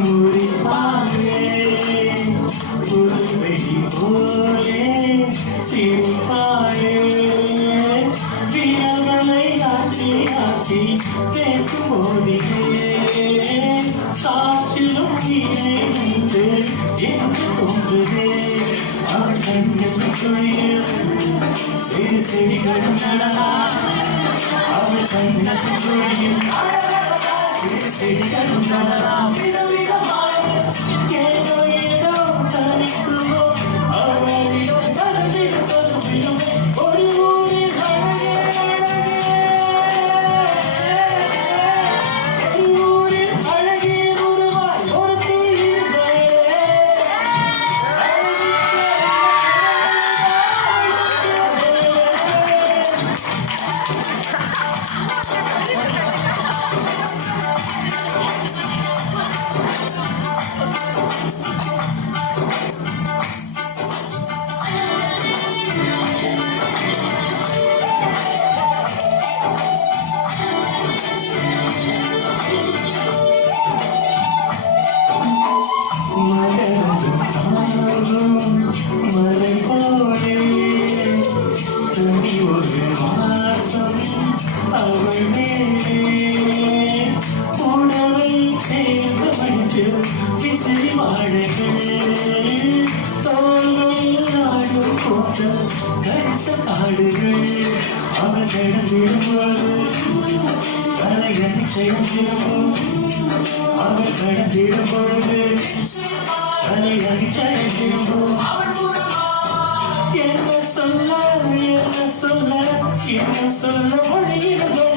முறிப்பாயே புதுவெளி போலே சிரிப்பாயே விரல்களை ஆட்டி ஆட்டி பேசும்போதே காற்றிலும் கீழே நின்று என்று தோன்றுதே அவள் கண்ணத்துக்குழியில் சிறு செடிகளும் நடலாம் அவள் கண்ணத்துக்குழியில் சிறு செடிகளும் நடலாம் விதவிதமாய் ஏதோ ஏதோ தனிக்குவோ அவளிடம் கலந்திடும் கருவிலுமே ஒரு ஊரில் அழகே ஊரில் அழகே உருவாய் ஒரு தீர்ந்தே மலை போலே தனி ஒரு வாசம் அவள் மேலே உணவை சேர்ந்து மடித்து விசிறி வாழைகள் தோல்வையில் நாடும் போன்ற கரிச காடுகள் அவள் கடந்திடும்போது தலையணி செய்யும் அவள் கடந்திடும் பொழுது தலையணி செய்யும் என்ன சொல்ல என்ன சொல்ல என்ன சொல்ல மொழியிடும்